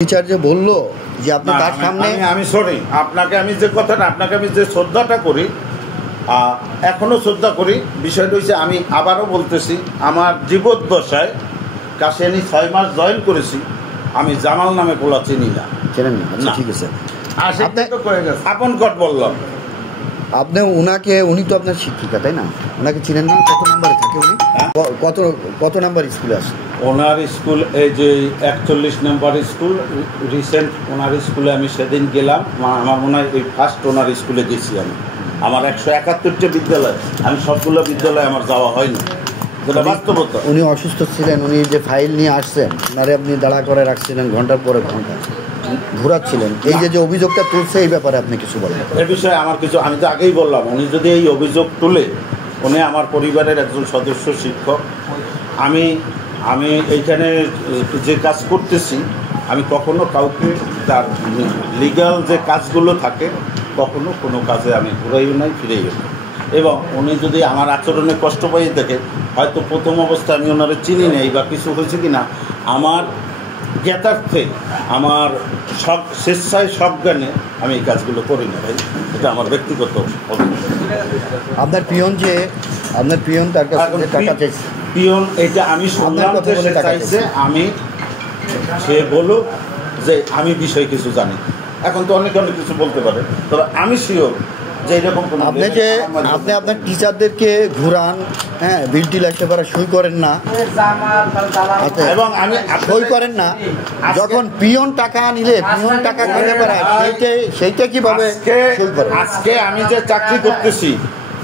Teacher যে বললো যে আপনি তার সামনে আমি সরি আপনাকে আমি যে কথাটা আপনাকে আমি যে শ্রদ্ধাটা করি এখনও শ্রদ্ধা করি বিষয়টা হচ্ছে আমি আবারও বলতেছি আমার জীবদ্দশায় কাশিয়ানী 6 মাস জয়েন করেছি আমি জামাল নামে পোলা চিনি না চেনেন না আচ্ছা ঠিক আছে আপন কট বললাম আপনি ওনাকে উনি তো আপনার শিক্ষিকা তাই না ওনাকে চিনেন না কত নাম্বারে থাকে উনি কত নাম্বার স্কুলে আসে ওনার স্কুল এই যে 41 নম্বর স্কুল রিসেন্ট ওনার স্কুলে আমি সেদিন গেলাম আমার মনে হয় এই ফার্স্ট ওনার স্কুলে গেছি আমি আমার 171টা বিদ্যালয় আমি সবগুলো বিদ্যালয়ে আমার যাওয়া হয়নি যেটা বাস্তবতা উনি অসুস্থ ছিলেন উনি যে ফাইল নিয়ে আসছেন ওনারে আপনি দাঁড়া করে রাখছিলেন ঘন্টার পরে ঘন্টা ঘোরাচ্ছিলেন এই যে অভিযোগটা তুলছে এই ব্যাপারে আপনি কিছু বলেন এ বিষয়ে আমার কিছু আমি তো আগেই বললাম উনি যদি এই অভিযোগ তুলে উনি আমার পরিবারের একজন সদস্য শিক্ষক আমি এইখানে যে কাজ করতেছি আমি কখনো কাউকে তার লিগ্যাল যে কাজগুলো থাকে কখনো কোনো কাজে আমি ঘুরাইও নাই ফিরেইও নাই এবং উনি যদি আমার আচরণে কষ্ট পাইয়ে থাকে হয়তো প্রথম অবস্থায় আমি ওনারে চিনি নেই বা কিছু হয়েছে কি না আমার জ্ঞাতার্থে আমার সব স্বেচ্ছায় সজ্ঞানে আমি এই কাজগুলো করি না ভাই এটা আমার ব্যক্তিগত আপনার পিয়ন তার কাছে টাকা চাইছে পিয়ন এটা আমি শুনলাম যে সে চাইছে আমি সে বলুক যে আমি বিষয় কিছু জানি এখন তো অনেক কিছু বলতে পারে তবে আমি শিওর যে এরকম আপনি যে আপনি আপনার টিচারদেরকে ঘুরান হ্যাঁ বিলটি লাগতে পারে সই করেন না এবং আমি সই করেন না যখন পিয়ন টাকা নিলে পিয়ন টাকা খেতে পারে সেইটা কিভাবে সই করেন আজকে আমি যে চাকরি করতেছি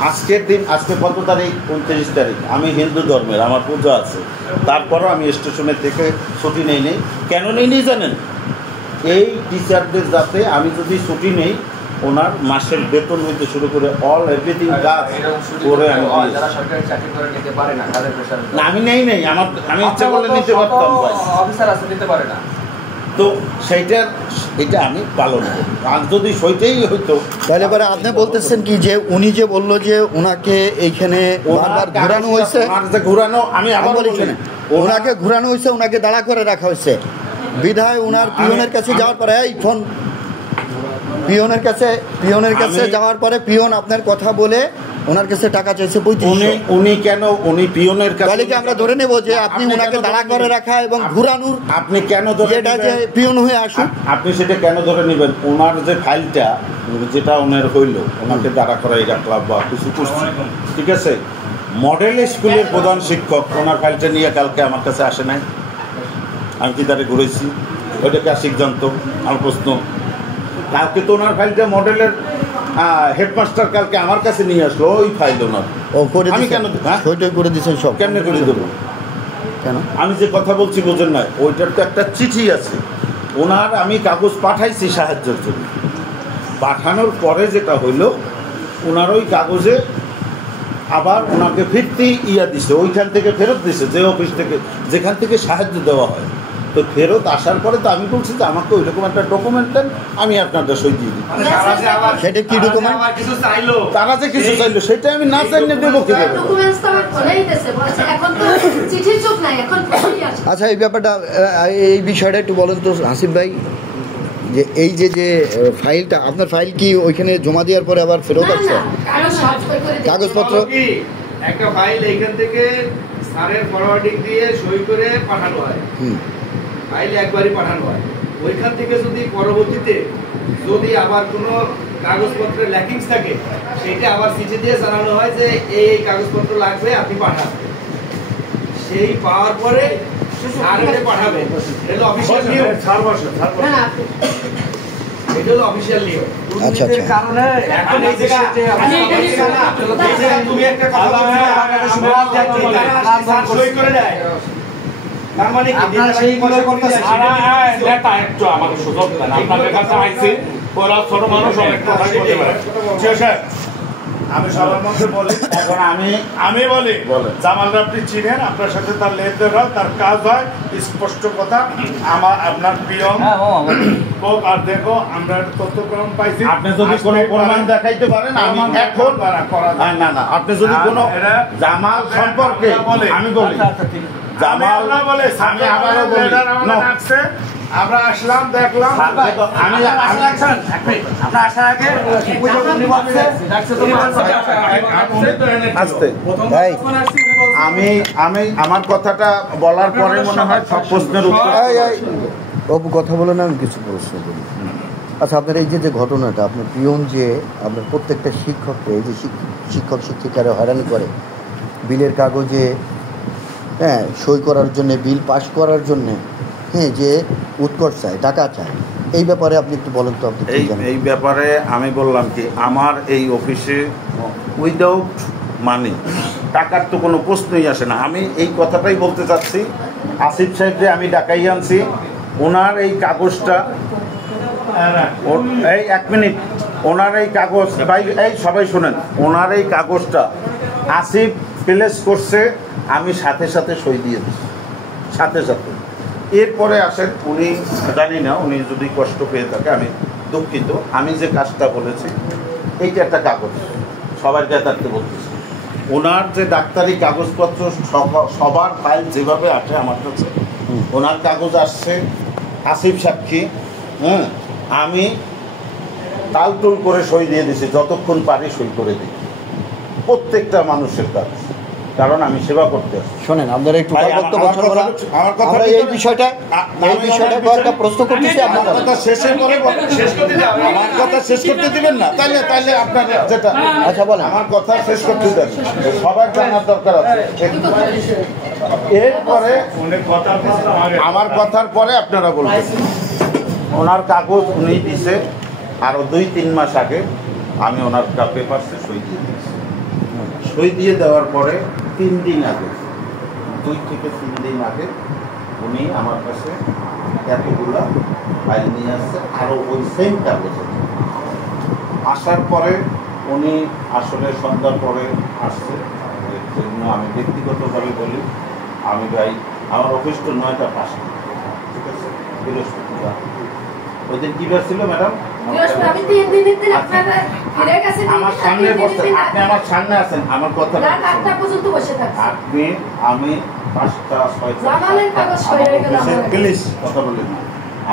আজকের দিন আজকে কত তারিখ 29 তারিখ আমি হিন্দু ধর্মের আমার পূজা আছে তারপরও আমি স্টেশনের থেকে ছুটি নেই কেন নেই জানেন এই টিচারদের যাতে আমি যদি ছুটি নেই ওনার মাসের বেতন হইতে শুরু করে অল এভরিথিং কাজ করে আমি না আমি নেই আমার আমি ইচ্ছা করলে নিতে পারতাম অফিসার আছে নিতে পারে না তো এটা আমি পালন করি আর যদি সেইটাই হইতো তাহলে পরে আপনি বলতেছেন কি যে উনি যে বললো যে ওনাকে এইখানে বারবার ঘোরানো হয়েছে ঘোরানো আমি আবার বলছি ওনাকে ঘোরানো হয়েছে ওনাকে দাঁড়া করে রাখা হয়েছে বিধায় ওনার পিয়নের কাছে যাওয়ার পরে এই ফোন পিয়নের কাছে যাওয়ার পরে পিয়ন আপনার কথা বলে ওনার কাছে টাকা চাইছে উনি পিয়নের কাছে কি আমরা ধরে নেব যে আপনি ওনাকে দাঁড়া করে রাখা এবং ঘুরানোর আপনি কেন এটা যে পিয়ন হয়ে আসুন আপনি সেটা কেন ধরে নেবেন ওনার যে ফাইলটা যেটা ওনার হইল ওনাকে দাঁড়া করাই রাখলাম বা কিছু করছি ঠিক আছে মডেল স্কুলের প্রধান শিক্ষক ওনার ফাইলটা নিয়ে কালকে আমার কাছে আসে নাই আমি কি তারে ঘুরেছি ওইটাকে আসিক জানতো আমার প্রশ্ন কালকে তো ওনার ফাইলটা মডেলের হেডমাস্টার কালকে আমার কাছে নিয়ে আসলো ওই ফাইল ওনার আমি কেন করে দিচ্ছেন সব কেমনে করে দেবো কেন আমি যে কথা বলছি বোঝেন না ওইটার তো একটা চিঠি আছে ওনার আমি কাগজ পাঠাইছি সাহায্যের জন্য পাঠানোর পরে যেটা হইলো ওনার ওই কাগজে আবার ওনাকে ফিরতি দিছে ওইখান থেকে ফেরত দিছে যে অফিস থেকে যেখান থেকে সাহায্য দেওয়া হয় তো ফেরত আসার পরে তো আমি বলছি যে আমাকে ওইরকম একটা ডকুমেন্ট দেন আমি আপনারটা সই দিয়ে দিই সেটা কি ডকুমেন্ট তারা যে কিছু চাইলো সেটা আমি না জানিয়ে দেবো কিভাবে আচ্ছা এই ব্যাপারটা এই বিষয়টা একটু বলেন তো হাসিব ভাই যে এই যে ফাইলটা আপনার ফাইল কি ওইখানে জমা দেওয়ার পরে আবার ফেরত আসছে কাগজপত্র একটা ফাইল এইখান থেকে স্যারের ফরওয়ার্ডিং দিয়ে সই করে পাঠানো হয় ফাইল একবারই পাঠানো হয় ওইখান থেকে যদি পরবর্তীতে যদি আবার কোনো কাগজপত্রের ল্যাকিংস থাকে সেটা আবার চিঠি দিয়ে জানানো হয় যে এই কাগজপত্র লাগবে আপনি পাঠান সেই পাওয়ার পরে স্যারের পাঠাবে এটা অফিশিয়াল নিয়ম এটা হলো অফিশিয়াল নিয়ম আচ্ছা কারণে এখন এই দেশে তুমি একটা কথা সই করে দেয় তার মানে কি আপনারা সেইগুলো করতেছেন এটা একটু আমাকে সুযোগ দেন আপনাদের কাছে আইছি ওরা ছোট মানুষ অনেক কথা বলতে পারে স্যার আমি সবার মধ্যে বলি এখন আমি বলি জামাল আপনি চিনেন আপনার সাথে তার লেনদেন হয় তার কাজ হয় স্পষ্ট কথা আপনার পিয়ন আর দেখো আমরা তথ্যক্রম পাইছি আপনি যদি কোনো প্রমাণ দেখাইতে পারেন আমি এখন না আপনি যদি কোনো জামাল সম্পর্কে আমি বলি জামাল বলে আমি আবারও বলি আমরা আসলাম দেখলাম আমি আমার কথাটা বলার পরে মনে হয় সব প্রশ্নের উত্তর। বাবু কথা বলে না, আমি কিছু প্রশ্ন করি। আচ্ছা, আপনার এই যে ঘটনাটা, আপনার পিয়ন যে আপনার প্রত্যেকটা শিক্ষককে এই যে শিক্ষক শিক্ষিকারা হয়রানি করে বিলের কাগজে সই করার জন্যে, বিল পাস করার জন্যে, যে উৎকর্ষ চায়, টাকা চায়, এই ব্যাপারে আপনি একটু বলেন তো। আপনি এই ব্যাপারে আমি বললাম কি, আমার এই অফিসে উইদাউট মানি টাকার তো কোনো প্রশ্নই আসে না। আমি এই কথাটাই বলতে চাচ্ছি, আসিফ সাহেব যে আমি ডাকাই আনছি, ওনার এই কাগজটা, এই 1 মিনিট, ওনার এই কাগজ, ভাই এই সবাই শোনেন, ওনার এই কাগজটা আসিফ প্লেস করছে, আমি সাথে সাথে সই দিয়ে দিচ্ছি, সাথে সাথে। এরপরে আসেন, উনি জানি না, উনি যদি কষ্ট পেয়ে থাকে আমি দুঃখিত। আমি যে কাজটা বলেছি, এইটা একটা কাগজ, সবার কাছে বলতেছি, ওনার যে ডাক্তারি কাগজপত্র সবার ফাইল যেভাবে আসে আমার কাছে, ওনার কাগজ আসছে, আসিফ সাক্ষী, আমি তালটুল করে সই দিয়ে দিছি, যতক্ষণ পারি সই করে দিই, প্রত্যেকটা মানুষের কাজ, কারণ আমি সেবা করতে আসছি। শোনেন, আপনারা একটু আমার কথা এই বিষয়টা একটা প্রশ্ন করতেছি, আমার কথা শেষের পরে আমার কথা শেষ করতে দিবেন না, তাইলে আপনার যেটা, আচ্ছা বলেন, আমার কথা শেষ করতে দেন, সবার জানার দরকার আছে। এরপরে আমার কথার পরে আপনারা বলবেন। ওনার কাগজ উনি দিছে, আরো 2-3 মাস আগে আমি ওনার পেপারসে সই দিয়ে দিয়েছি। সই দিয়ে দেওয়ার পরে 3 দিন আগে, 2 থেকে 3 দিন আগে উনি আমার কাছে এতগুলা ফাইল নিয়ে আসছে, আরও ওই সেম কাগজ আসার পরে উনি আসলে সন্ধ্যার পরে আসছে। জন্য আমি ব্যক্তিগতভাবে বলি, আমি ভাই, আমার অফিস তো 9টা 5টা, ঠিক আছে, বৃহস্পতিবার। ওই দিন কী বার ছিল ম্যাডাম? আমার সামনে বসছেন, আপনি আমার সামনে আছেন, আমার কথা আপনি, আমি 5টা 6টা প্লিজ কথা বলেন।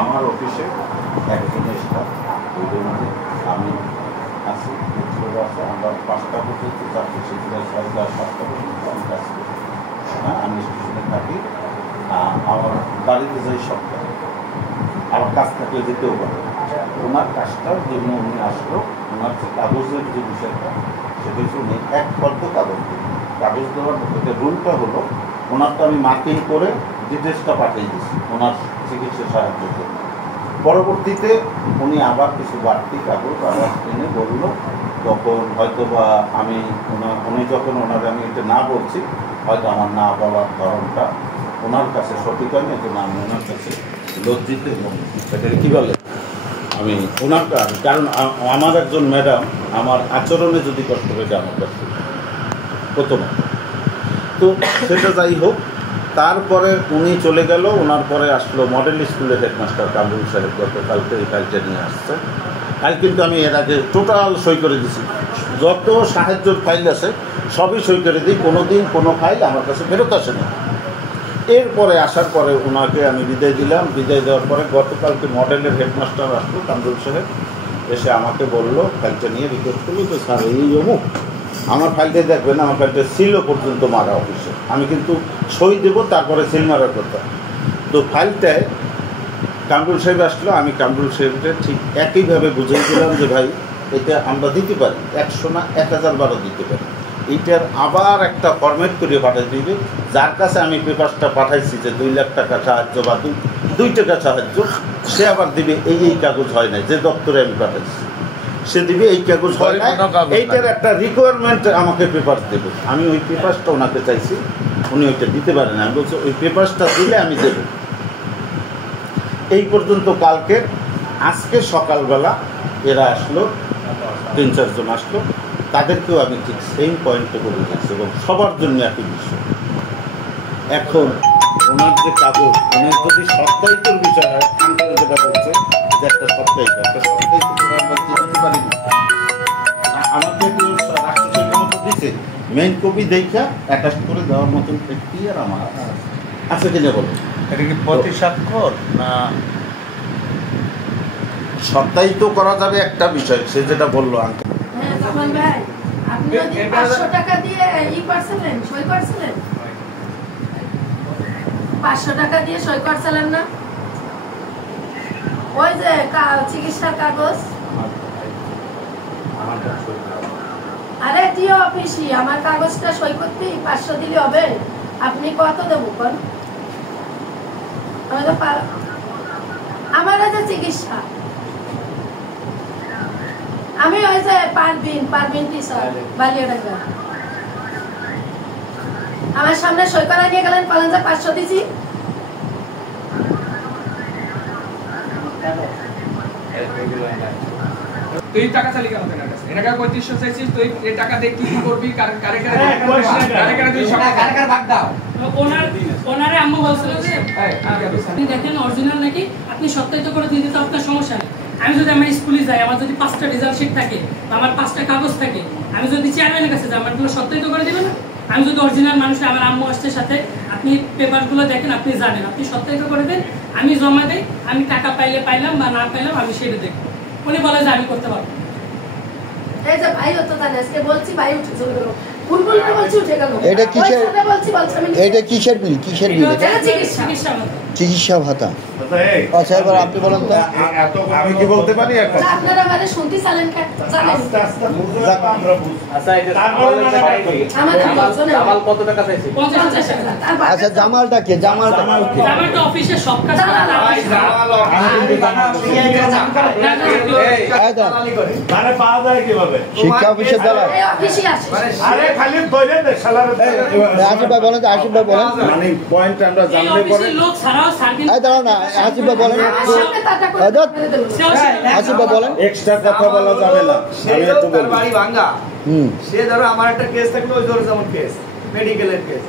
আমার অফিসে একজনের স্টাফ, আমি আছি, আমরা 5টা পর্যন্ত, 4টে 6টা 7টা পর্যন্ত আমি কাজ করি। আমি স্টেশনে থাকি, আমার বাড়িতে যাই সপ্তাহে, আমার কাজ থাকলে যেতেও পারে। ওনার কাজটার জন্য উনি আসলো, ওনার যে কাগজের যে বিষয়টা, সেটা হচ্ছে উনি 1 ফর্দ কাগজ দেওয়ার মধ্যে রুলটা হলো, ওনারটা আমি মার্কিং করে ডিটেলসটা পাঠিয়ে দিচ্ছি ওনার চিকিৎসা সাহায্যের জন্য। পরবর্তীতে উনি আবার কিছু বাড়তি কাগজ আবার এনে বললো, তখন হয়তো বা উনি যখন ওনার আমি এটা না বলছি, হয়তো আমার না বলার ধরনটা ওনার কাছে সঠিক হয়নি, এজন্য আমি ওনার কাছে লজ্জিত এবং সেটাকে কী বলে, আমি ওনার কারণ আমার একজন ম্যাডাম আমার আচরণে যদি কষ্ট পেয়েছে আমার কাছে প্রথমত, তো সেটা যাই হোক। তারপরে উনি চলে গেল, ওনার পরে আসলো মডেল স্কুলের হেডমাস্টার কামরুল সাহেব, গতকালকে এই ফাইলটা নিয়ে আসছে। কাল কিন্তু আমি এর আগে টোটাল সই করে দিছি, যত সাহায্যের ফাইল আছে সবই সই করে দিই, কোনো দিন কোনো ফাইল আমার কাছে ফেরত আসে না। এরপরে আসার পরে ওনাকে আমি বিদায় দিলাম। বিদায় দেওয়ার পরে গতকালকে মডেলের হেডমাস্টার আসলো কামরুল সাহেব, এসে আমাকে বললো, ফাইলটা নিয়ে রিপোর্ট করলো, তো স্যার এই অমুক, আমার ফাইলটা দেখবেন, আমার ফাইলটা সিল পর্যন্ত মারা অফিসে, আমি কিন্তু সই দেবো, তারপরে সিল মারার কথা। তো ফাইলটায় কামরুল সাহেব আসলো, আমি কামরুল সাহেবকে ঠিক একইভাবে বুঝিয়ে দিলাম যে ভাই এটা আমরা দিতে পারি, 100 না 1012 দিতে পারি, এইটার আবার একটা ফরম্যাট করে পাঠিয়ে দিবে, যার কাছে আমি পেপারসটা পাঠাইছি যে 2 লাখ টাকা সাহায্য বা 2 টাকা সাহায্য, সে আবার দিবে এই কাগজ হয় না, যে দপ্তরে আমি পাঠাইছি সে দিবে এই কাগজ হয় না, এইটার একটা রিকোয়ারমেন্ট আমাকে পেপার দেবে। আমি ওই পেপারসটা ওনাকে চাইছি, উনি ওইটা দিতে পারেন, আমি বলছি ওই পেপারসটা দিলে আমি দেব। এই পর্যন্ত কালকে, আজকে সকালবেলা এরা আসলো, 3-4 জন আসলো, তাদেরকেও আমি ঠিক সেম পয়েন্টে বলে দিচ্ছি এবং সবার জন্য একই বিষয়। এখন ওনার যে কাগজ, ওনার যদি সপ্তাহিকর বিষয় হয়, আন্দাজে যেটা বলছে যে একটা সপ্তাহিক আমরা দিতে পারি না, আমাকে রাষ্ট্রসেবীর মতো দিচ্ছে, মেইন কপি দেখা অ্যাটাচ করে দেওয়ার মতন ব্যক্তি আর আমার আছে কিনা বলো। এটা কি প্রতি স্বাক্ষর না সত্যায়িত করা যাবে একটা বিষয়, সে যেটা বললো আঙ্কেল। হ্যাঁ জামান ভাই, আপনি যদি 500 টাকা দিয়ে করছিলেন, সই করছিলেন, 500 টাকা দিয়ে সই করছিলেন না? ওই যে চিকিৎসার কাগজ, আরে টিও অফিসি আমার কাগজটা সই করতে 500 দিলে হবে? আপনি কত দেবো কোন? আমার যে চিকিৎসা, আমি ওই যে পারবিন টিচার বালিয়াডাঙ্গা, আমার সামনে সই করা নিয়ে গেলেন, বলেন যে 500 দিছি। তুই টাকা চালি কেন তোর কাছে? এটা কার 3500 চাইছিস তুই? এই টাকা দিয়ে কি করবি? কারে তুই সব কারে ভাগ দাও? ওনারে আম্মু বলছিল যে আপনি দেখেন অরিজিনাল নাকি, আপনি সত্যায়িত করে দিয়ে দিতে আপনার সমস্যা নেই। আমি যদি আমার স্কুলে যাই, আমার যদি 5টা রেজাল্ট শিট থাকে বা আমার 5টা কাগজ থাকে, আমি যদি চেয়ারম্যানের কাছে যাই, আমারগুলো সত্যায়িত করে দিবেন না? আমি যদি অরিজিনাল মানুষের, আমার আম্মু আসছে সাথে, আপনি পেপারগুলো দেখেন, আপনি জানেন, আপনি সত্যায়িত করে দেন, আমি জমা দেই, আমি টাকা পাইলে পাইলাম বা না পাইলাম আমি সেটা দেখব। উনি বলে যে আমি করতে পারবো। এই যে ভাই হতো জানে, আজকে বলছি ভাই উঠে চলে গেল, বুলবুল না বলছি উঠে গেল। এটা কিসের বলছি আমি এটা কিসের বিল? কিসের বিল এটা? চিকিৎসা ভাতা। চিকিৎসা ভাতা। আচ্ছা এবার আপনি বলেন তো। আমি কি বলতে পারি এখন? আপনারা মানে শুনতে চালেন কেন জানেন? কত টাকা চাইছিস? 50,000 টাকা। আচ্ছা জামালটা কে? জামালটা জামালটা অফিসে সব কাজ করে। মানে পাওয়া যায় কিভাবে? শিক্ষা অফিসে দাঁড়ায়। এই অফিসে আসে। আরে খালি ধরে দে শালার। আসিফ ভাই বলেন তো, আসিফ ভাই বলেন। মানে পয়েন্ট আমরা এই জানলে পরে অফিসের লোক ছাড়াও সার্ভিস এই দাঁড়াও না, আসিফ ভাই বলেন। সামনে টাটা করে মেরে দিল। আসিফ ভাই বলেন। এক্সট্রা কথা বলা যাবে না। আমি একটু তার বলবো। বাড়ি ভাঙ্গা, সে ধরো আমার একটা কেস থাকলো, ওই ধরো যেমন কেস মেডিকেলের কেস,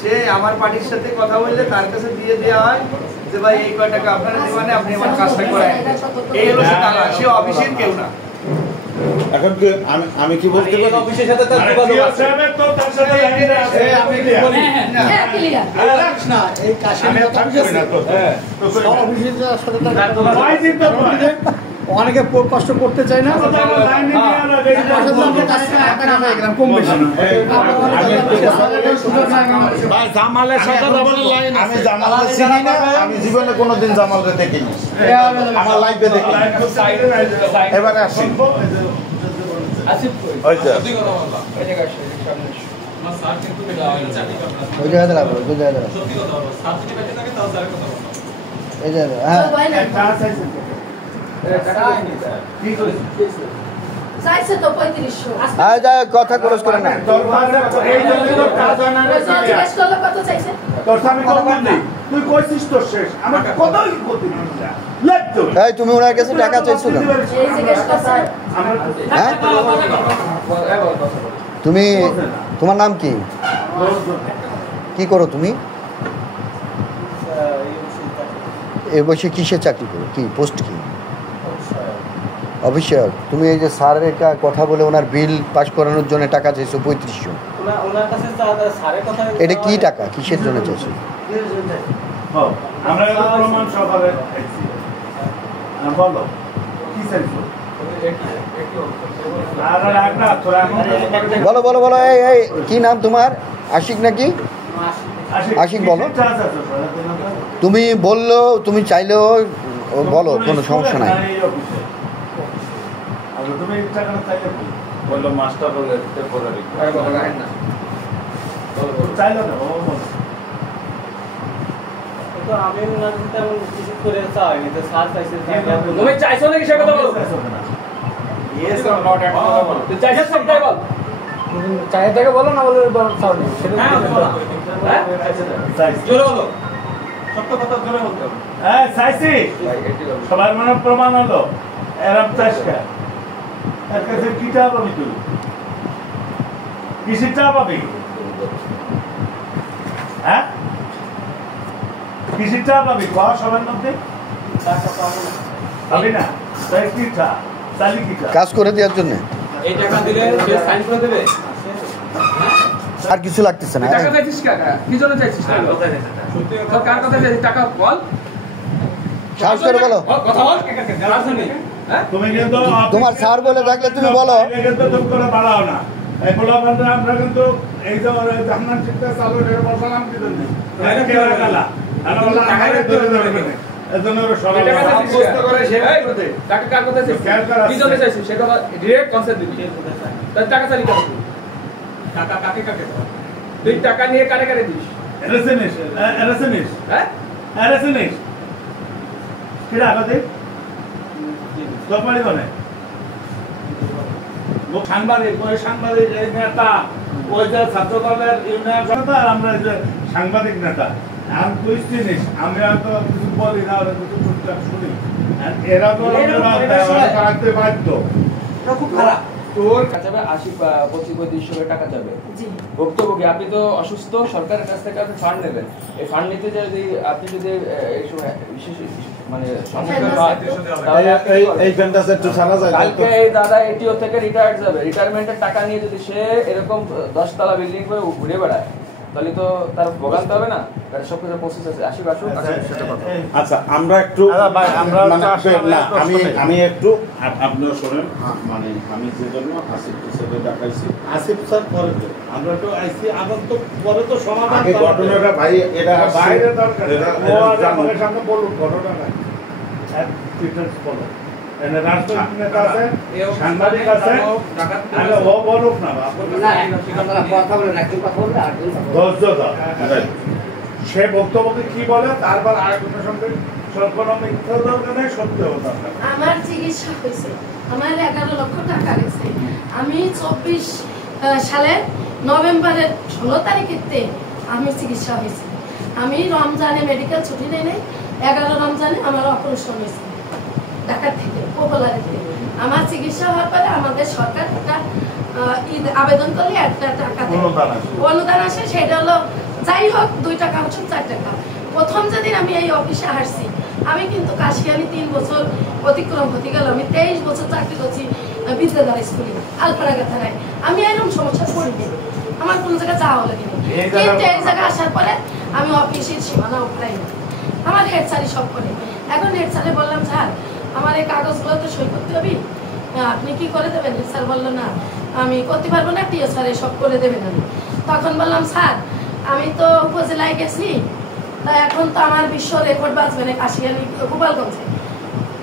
সে আমার পার্টির সাথে কথা বললে তার কাছে দিয়ে দেওয়া হয় যে ভাই এই কয় টাকা আপনারা দিবেন, আপনি আমার কাজটা করে এই হলো সে টাকা, সে অফিসের কেউ না। এখন কি আমি কি বলতে পারি? অফিসের সাথে তার যোগাযোগ আছে। তো তার সাথে লাইনে আছে। আমি কি বলি? হ্যাঁ ক্লিয়ার। না এই কাশিম আমি থাকি না তো। অফিসের সাথে ভাই দিন তো অনেকে কষ্ট করতে চায় না। লাইনে নিয়ে আর রেডি জামালের সাথে আমি জামালকে চিনি না, আমি জীবনে কোনোদিন জামালকে দেখিনি, আমার লাইফে দেখিনি। এবারে আসি ওই যে ওই জায়গায় দাঁড়াবো, ওই জায়গায় দাঁড়াবো। এই জায়গায় হ্যাঁ। চাইছে তো 3500। হ্যাঁ যা কথা খরচ করে না। জিজ্ঞেস করলো কত চাইছে? তোর স্বামী কত নেই, তুই কইছিস তো শেষ, আমাকে কতই করতে দিস না। লেট তো এই তুমি ওনার কাছে টাকা চাইছো কেন? এই জিজ্ঞেস করছে। হ্যাঁ তুমি, তোমার নাম কি? কি করো তুমি? এ বসে কিসের চাকরি করো? কি পোস্ট কি? অফিসার। তুমি এই যে স্যারের কথা বলে ওনার বিল পাস করানোর জন্য টাকা চাইছো 3500, এটা কি টাকা? কিসের জন্য চাইছো? আমরা এটা প্রমাণ সহকারে দেখছি। বলো কি চাইছো? বলো বলো বলো। এই এই কি নাম তোমার? আশিক নাকি? আশিক বলো। তুমি বললো, তুমি চাইলেও বলো, কোনো সমস্যা নাই। তুমি টাকা চাইলে বললো মাস্টার বলে টেম্পোরারি চাইলো না আমি তেমন কিছু করে চাইনি, তো স্যার চাইছে। তুমি চাইছো নাকি সে কথা বলো? ইয়েস অর নট একটা কথা বলো। তুই চাইছিস সবটাই বল। চাই থেকে বলো না বলে চাও নি। হ্যাঁ বলো। হ্যাঁ জোরে বলো। সত্য কথা জোরে বলতে হবে। হ্যাঁ চাইছি, সবার মনে প্রমাণ হলো। এরম চাষকা এর কাছে কি চা পাবি তুই? কিসের চা পাবি? হ্যাঁ কিসের চা পাবি? ক সবার মধ্যে পাবি না। তাই কি চা? চালি কি চা? কাজ করে দেওয়ার জন্য এই টাকা দিলে সে সাইন করে দেবে। আর কিছু লাগতেছে না। টাকা চাইছিস কাকা? কি জন্য চাইছিস? তোর কার কথা চাইছিস? টাকা বল। সাহস করে বলো। কথা বল হ্যাঁ তুমি কিন্তু তোমার স্যার বলে থাকলে তুমি বলো। কিন্তু তুমি করে বাড়াও না। এগুলো আমরা কিন্তু এই যে জাহান্নাম শিক্ষা চালু এর বসালাম কি জন্য? এটা কে লাগালা? আর বলা আগে ধরে ধরবে না। এজন্য সবাই সাব্যস্ত করে সেভাবে করতে। টাকা কার কথা চাইছিস? কি জন্য চাইছিস? সে কথা ডিরেক্ট কনসেপ্ট দিবি। তার টাকা চালি কেন? টাকা কাকে কাকে দাও? তুই টাকা নিয়ে কারে কারে দিস? এরসেনিস হ্যাঁ এরসেনিস কি রাখতে তো পারি বলে ও সাংবাদিক ওই সাংবাদিক এই নেতা ওই যে ছাত্র দলের ইউনিয়ন নেতা আর আমরা যে সাংবাদিক নেতা আর তুই চিনিস আমরা তো কিছু বলি না ওরা কিছু টুকটাক শুনি আর এরা তো রাখতে বাধ্য খুব খারাপ তোর কাছে 80-25 টাকা যাবে বক্তব্য কি আপনি তো অসুস্থ সরকারের কাছ থেকে আপনি ফান্ড নেবেন এই ফান্ড নিতে যদি আপনি যদি এই সময় বিশেষ মানে এই ফ্যান্টাসি একটু ছাড়া যায় কালকে এই দাদা এটিও থেকে রিটায়ার্ড যাবে রিটায়ারমেন্টের টাকা নিয়ে যদি সে এরকম 10 তলা বিল্ডিং করে ঘুরে বেড়ায় তাহলে তো তার ভোগান্তি হবে না তার সব কিছু প্রসেস আছে আসুক আচ্ছা আমরা একটু আমি একটু আপনারা শোনেন মানে আমি যে জন্য আসিফ স্যারকে ডাকাইছি আসিফ স্যার পরে আমরা তো আইসি আবার তো পরে তো সমাধান ঘটনাটা ভাই এটা বাইরে দরকার আমাদের সামনে বলুন ঘটনাটা এক ডিটেইলস বলো এনে রাজনৈতিক নেতা আছে সাংবাদিক আছে আরে ও বলুক না কথা বলে রাখতে কথা বলবে আর ধৈর্য দাও সে বক্তব্যকে কি বলে তারপর আরেকজনের সঙ্গে কোনো মিথ্যা দরকার নেই সত্য দরকার আমার চিকিৎসা হয়েছে আমার 11 লক্ষ টাকা গেছে আমি 24 সালের নভেম্বরের 16 তারিখেতে আমি চিকিৎসা হয়েছি আমি রমজানে মেডিকেল ছুটি নেই 11 রমজানে আমার অপারেশন হয়েছে ঢাকা থেকে পপুলারিতে আমার চিকিৎসা হওয়ার পরে আমাদের সরকার একটা আবেদন করলে একটা টাকা অনুদান আসে সেটা হলো যাই হোক 2 টাকা হচ্ছে 4 টাকা প্রথম যেদিন আমি এই অফিসে আসছি আমি কিন্তু কাশিয়ানি 3 বছর অতিক্রম হতে গেল আমি 23 বছর চাকরি করছি বিদ্যালয় স্কুলে আলপাড়াগা থানায় আমি এরকম সমস্যা পড়িনি আমার কোনো জায়গায় যাওয়া লাগেনি কিন্তু এই জায়গায় আসার পরে আমি অফিসের সীমানা উঠাই আমার হেড স্যারই সব করে এখন হেড স্যারে বললাম স্যার আমার এই কাগজগুলো তো সই করতে হবে আপনি কি করে দেবেন হেড স্যার বললো না আমি করতে পারবো না টিও স্যার সব করে দেবেন আমি তখন বললাম স্যার আমি তো উপজেলায় গেছি তা এখন তো আমার বিশ্ব রেকর্ড বাঁচবে না কাশিয়ানি গোপালগঞ্জে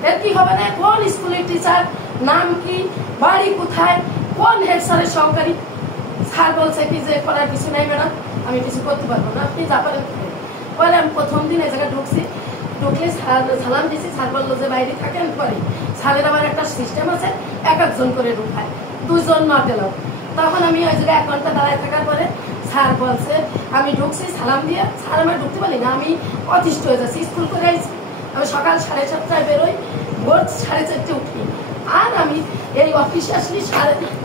এর কি হবে না কোন স্কুলের টিচার নাম কি বাড়ি কোথায় কোন হেড স্যারের সহকারী স্যার বলছে কি যে করার কিছু নাই ম্যাডাম আমি কিছু করতে পারবো না আপনি যা পারেন পরে আমি প্রথম দিন এই জায়গায় ঢুকলে সালাম দিয়েছি স্যার বললো যে বাইরে থাকেন পরে স্যারের আবার একটা সিস্টেম আছে 1 জন করে ঢুকায় 2 জন না গেল তখন আমি ওই জায়গায় 1 ঘন্টা দাঁড়ায় থাকার পরে স্যার বলছে আমি ঢুকছি সালাম দিয়ে স্যার আমার ঢুকতে পারি না আমি অতিষ্ঠ হয়ে যাচ্ছি স্কুল করে আইছি আমি সকাল 7:30টায় বেরোই ভোর 4:30 উঠি আর আমি এই অফিসে আসলি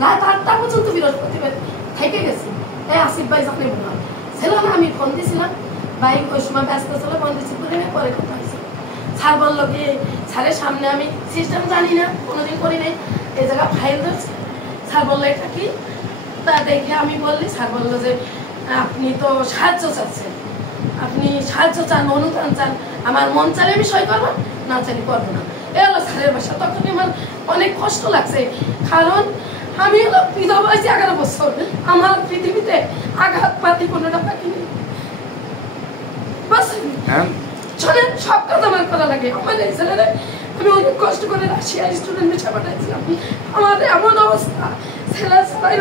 রাত 8টা পর্যন্ত বৃহস্পতিবার থেকে গেছি এই আসিফ ভাই যখন মনে হয় ছিল না আমি ফোন দিয়েছিলাম ভাই ওই সময় ব্যস্ত ছিল ফোন দিচ্ছি করে পরে কথা হয়েছে স্যার বললো কি স্যারের সামনে আমি সিস্টেম জানি না কোনোদিন করি নাই এই জায়গায় ফাইল ধরছে স্যার বললো এটা কি তা দেখে আমি বললি স্যার বললো যে আপনি তো সাহায্য চাচ্ছেন আপনি সাহায্য চান অনুদান চান আমার মন চাইলে আমি সই করবো না চাইলে করবো না এ হলো স্যারের বাসা তখনই আমার অনেক কষ্ট লাগছে কারণ আমি হলো বিধবা হয়েছি 11 বছর আমার পৃথিবীতে আঘাত পাতি কোনোটা পাখি নেই চলেন সব কাজ আমার করা লাগে আমার এই ছেলেরা আমি অনেক কষ্ট করে রাশিয়া স্টুডেন্ট বেছে পাঠাইছিলাম আমার এমন অবস্থা ছেলে সবাই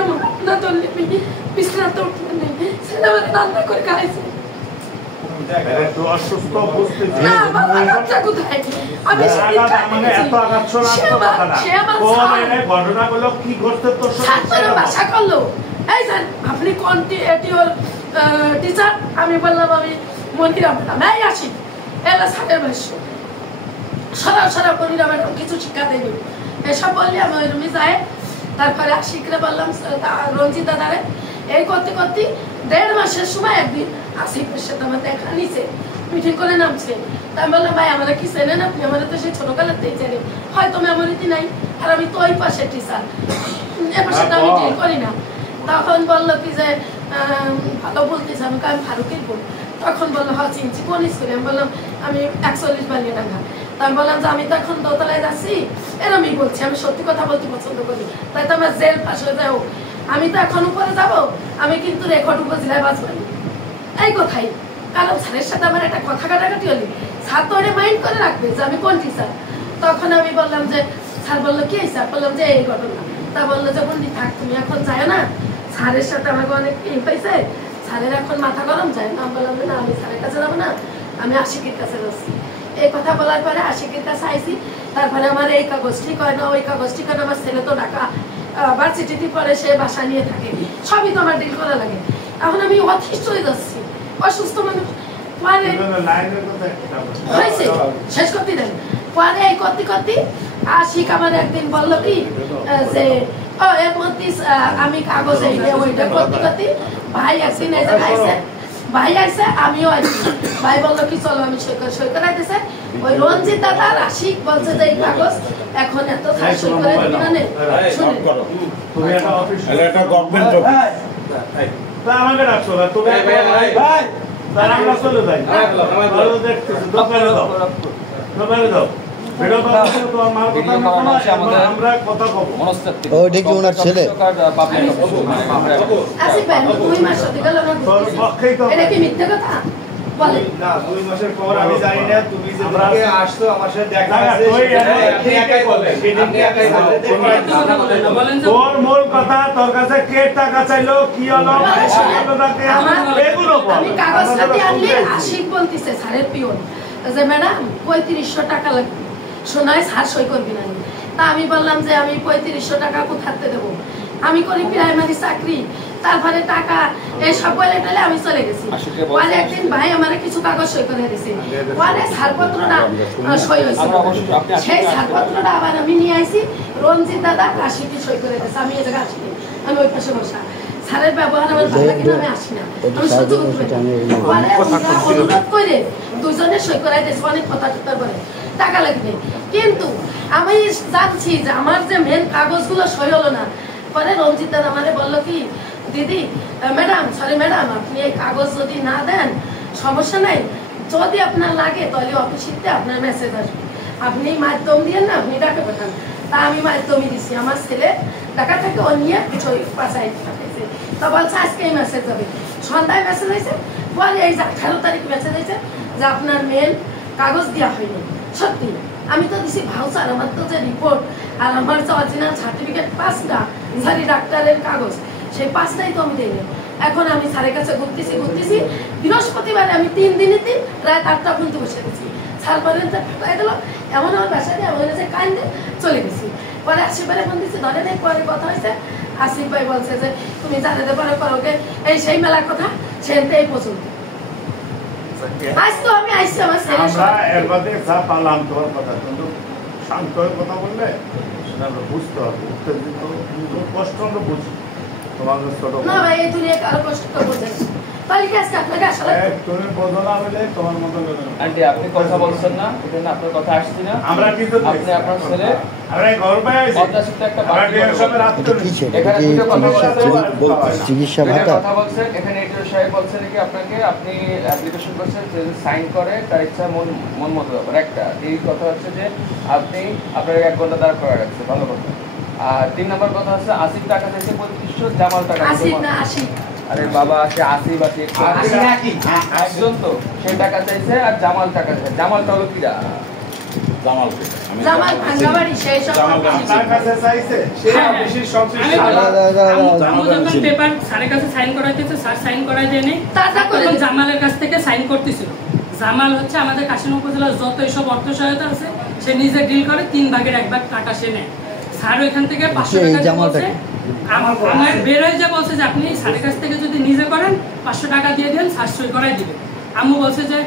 না চললে বিছানা তো উঠবে নেই ছেলে আমার রান্না করে খাইছে আপনি কোন টিচার আমি বললাম আমি মনিরা ম্যাডাম এই আসি এলা সাথে বসো সরাসরি মনিরা ম্যাডাম কিছু শিক্ষা দেয়নি এসব বললি আমি ওই রুমে যাই তারপরে আশিকরে বললাম রঞ্জিত দাদারে এই করতে করতে 1.5 মাসের সময় একদিন আসিফের সাথে আমার দেখা নিছে মিটিং করে নামছে তা আমি বললাম ভাই আমরা কি চেনেন আপনি আমাদের তো সেই ছোটকালেতেই চেনেন হয়তো মেমোরিতে নাই আর আমি তো ওই পাশে টিচার এ পাশে তো আমি ডিল করি না তখন বললো কি যে ভালো বলতেছে আমি ফারুকের বোন তখন বললো হ্যাঁ চিনছি কোন স্কুলে আমি বললাম আমি 41 বালিয়াডাঙ্গা তা আমি বললাম যে আমি তো এখন দোতলায় যাচ্ছি, এরমই বলছি, আমি সত্যি কথা বলতে পছন্দ করি, তাই তো আমার জেল পাশ হয়ে যাও, আমি তো এখন উপরে যাব, আমি কিন্তু রেকর্ড উপজেলায় বাঁচবানি এই কথাই। কারণ স্যারের সাথে আমার একটা কথা কাটাকাটি হলি, স্যার তো ওটা মাইন্ড করে রাখবে যে আমি কোন টিচার। তখন আমি বললাম যে স্যার বললো কি স্যার, বললাম যে এই ঘটনা। তা বললো যে বন্দি থাক, তুমি এখন যায় না, স্যারের সাথে আমাকে অনেক ই হয়েছে, স্যারের এখন মাথা গরম যায় না। বললাম যে না, আমি স্যারের কাছে যাবো না, আমি আশিকের কাছে যাচ্ছি। এই কথা বলার পরে আশিকের কাছে আইসি। তারপরে আমার এই কাগজ ঠিক হয় না, ওই কাগজ ঠিক হয় না, আমার ছেলে তো ঢাকা ভার্সিটিতে পরে, সে বাসা নিয়ে থাকে, সবই তো আমার ডিল করা লাগে। এখন আমি অতিষ্ঠ হয়ে যাচ্ছি, অসুস্থ মানুষ। পরে হয়েছে শেষ করতে দেন, পরে এই করতে করতে আশিক আমার একদিন বললো কি যে ও এর মধ্যে আমি কাগজ এইটা ওইটা করতে করতে ভাই একদিন এই জায়গায় আইসে, ভাই আইসে আমিও আইসি, ভাই বললো কি চলো আমি সই করাই দিছে। ওই রঞ্জিত দাদা আশিক বলছে যে এই কাগজ এখন এত সই করে দিবি না, শুনে তুমি একটা অফিস, এটা গভর্নমেন্ট তা আমাকে রাখছো না তুমি ভাই, তার আমরা চলে যাই ভালো দেখতেছো, দোকানে দাও দোকানে দাও ভিডিও কল করে তো আমার কথা না, আমরা কথা কব মনস্তাত্ত্বিক ও দেখি ওনার ছেলে আশিক ভাই 2 মাস হতে গেল না, এটা কি মিথ্যা কথা বলে না? 2 মাসের পর আমি জানি না, তুমি যেদিকে আসছো আমার সাথে দেখা আছে, আপনি একাই বলেন, আপনি একাই বলেন। তোর মূল কথা, তোর কাছে কে টাকা চাইলো, কি হলো, এগুলো বল। আমি কাগজটা দিয়ে আনলি, আশিক বলতিছে স্যারের পিয়ন যে ম্যাডাম 3500 টাকা লাগবে, শোনায় স্যার সই করবি না। তা আমি বললাম যে আমি 3500 টাকা কোথাতে দেবো, আমি করি প্রাইমারি চাকরি, তারপরে টাকা এইসব বলে টলে আমি চলে গেছি। পরে একদিন ভাই আমার কিছু কাগজ সই করে দিয়েছে, পরে ছাড়পত্রটা সই হয়েছে, সেই ছাড়পত্রটা আবার আমি নিয়ে আইছি, রঞ্জিত দাদা আশিটি সই করে দিয়েছে, আমি এ জায়গায় আসিনি, আমি ওই পাশে বসা। স্যারের ব্যবহার আমার ভালো লাগে না, আমি আসি না, আমি সহ্য করতে পারি। পরে অনুরোধ করে দুজনে সই করাই দিয়েছে, অনেক কথা টুতার বলে টাকা লাগবে, কিন্তু আমি জানছি যে আমার যে মেন কাগজগুলো সই হলো না। পরে রঞ্জিত দাদা আমারে বললো কি দিদি ম্যাডাম, সরি ম্যাডাম, আপনি এই কাগজ যদি না দেন সমস্যা নাই, যদি আপনার লাগে তাহলে অফিসিতে আপনার মেসেজ আসবে, আপনি মাধ্যম দিয়ে না, আপনি ডাকে পাঠান। তা আমি মাধ্যমই দিছি, আমার ছেলে ঢাকা থেকে ও নিয়ে সই পাঠাই পাঠাইছে। তা বলছে আজকে এই মেসেজ যাবে, সন্ধ্যায় মেসেজ হয়েছে, পরে এই 18 তারিখ মেসেজ হয়েছে যে আপনার মেন কাগজ দেওয়া হয়নি। সত্যি আমি তো দিছি ভাউচার, আমার তো যে রিপোর্ট আর আমার যে অরিজিনাল সার্টিফিকেট 5টা, সরি ডাক্তারের কাগজ, সেই 5টাই তো আমি দিইনি। এখন আমি স্যারের কাছে ঘুরতেছি, বৃহস্পতিবারে আমি 3 দিনই রাত 8টা পর্যন্ত বসে গেছি, স্যার পর্যন্ত ফাটাই দিল, এমন আমার বাসায় এমন হয়েছে কান্দে চলে গেছি। পরে আসিফবারে ফোন দিচ্ছি, ধরে নেই, পরে কথা হয়েছে, আসিফ ভাই বলছে যে তুমি জানাতে পারো করোকে, এই সেই মেলার কথা, সেটা এই পর্যন্ত। আজ তো আমি আইসি আমার ছেলে, আমরা এর মধ্যে যা পালাম তোর কথা, কিন্তু শান্ত হয়ে কথা বললে সেটা আমরা বুঝতে হবে, উত্তেজিত কষ্ট আমরা বুঝি। তোমাদের ছোট না ভাই, এই দুনিয়া কারো কষ্ট করে বোঝে না, তাহলে কি আজকে আপনাকে আসলে তুমি বোঝো না বলে তোমার মতো আন্টি আপনি কথা বলছেন না, এজন্য আপনার কথা আসছে না। আমরা কিন্তু আপনি আপনার ছেলে আমরা ঘর পাই আছি, অত্যাশিত একটা আমরা ডিরেকশনে রাত এটা কি ছিল, এটা কি চিকিৎসা ভাতা? কথা বলছেন এখানে এটিও সাহেব বলছেন কি আপনাকে, আপনি অ্যাপ্লিকেশন করছেন, যে সাইন করে তার ইচ্ছা মন মতো ব্যাপার একটা। এই কথা হচ্ছে যে আপনি আপনার 1 ঘন্টা দাঁড় করা রাখছে, ভালো কথা। আর 3 নম্বর কথা হচ্ছে আসিফ টাকা চাইছে 3500, জামাল টাকা আসিফ না আশিক, আরে বাবা সে আসিফ আছে একজন তো, সে টাকা চাইছে আর জামাল টাকা চাইছে। জামালটা হলো কিরা? জামাল ভাঙ্গাবাড়ি, সেই সব আপনার কাছে চাইছে, সে অফিসের সংশ্লিষ্ট যখন পেপার স্যারের কাছে সাইন করাইতেছে, স্যার সাইন করাই দেয়নি, তখন জামালের কাছ থেকে সাইন করতেছিল। জামাল হচ্ছে আমাদের কাশিনা উপজেলার যত এইসব অর্থ সহায়তা আছে সে নিজে ডিল করে, 3 ভাগের 1 ভাগ টাকা সে নেয়। স্যার ওইখান থেকে 500 টাকা বলছে, আমার বের হয়ে যা বলছে যে আপনি স্যারের কাছ থেকে যদি নিজে করেন 500 টাকা দিয়ে দেন, স্যার সই করাই দিবে। আম্মু বলছে যে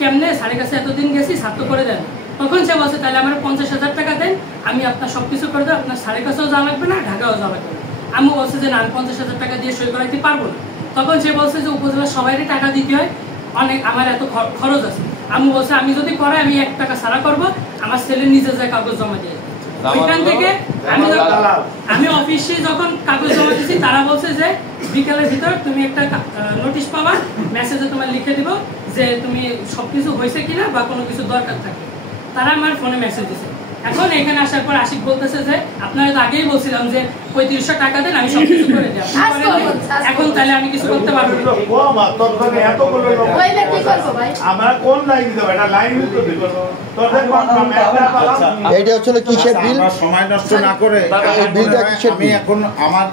কেমনে, স্যারের কাছে এতদিন গেছি, স্যার তো করে দেন। তখন সে বলছে তাহলে আমার 50,000 টাকা দেন, আমি আপনার সবকিছু করে দেবো, আপনার স্যারের কাছেও যাওয়া লাগবে না, ঢাকাও যাওয়া লাগবে না। আম্মু বলছে যে না, আমি 50,000 টাকা দিয়ে সই করাইতে পারবো না। তখন সে বলছে যে উপজেলার সবাইরই টাকা দিতে হয়, অনেক আমার এত খরচ আছে। আম্মু বলছে আমি যদি করাই আমি 1 টাকা ছাড়া করবো, আমার ছেলে নিজে যায় কাগজ জমা দিয়ে। ওইখান থেকে আমি অফিসে যখন কাগজ জমা দিচ্ছি, তারা বলছে যে বিকেলের ভিতর তুমি একটা নোটিশ পাবা, মেসেজে তোমার লিখে দিব যে তুমি সবকিছু হয়েছে কিনা বা কোনো কিছু দরকার থাকে। তারা আমার ফোনে মেসেজ দিছে। এখন এখানে আসার পর আশিক বলতেছে যে আপনারা তো আগেই বলছিলাম যে 3500 টাকা দেন আমি সব কিছু করে দিই, এখন তাহলে আমি কিছু করতে পারবো না। আমরা কোন লাইন দেব? এটা লাইন তো দেব তোদের এইটা হচ্ছে কিসের বিল? সময় নষ্ট না করে এই বিলটা কিসের আমি এখন আমার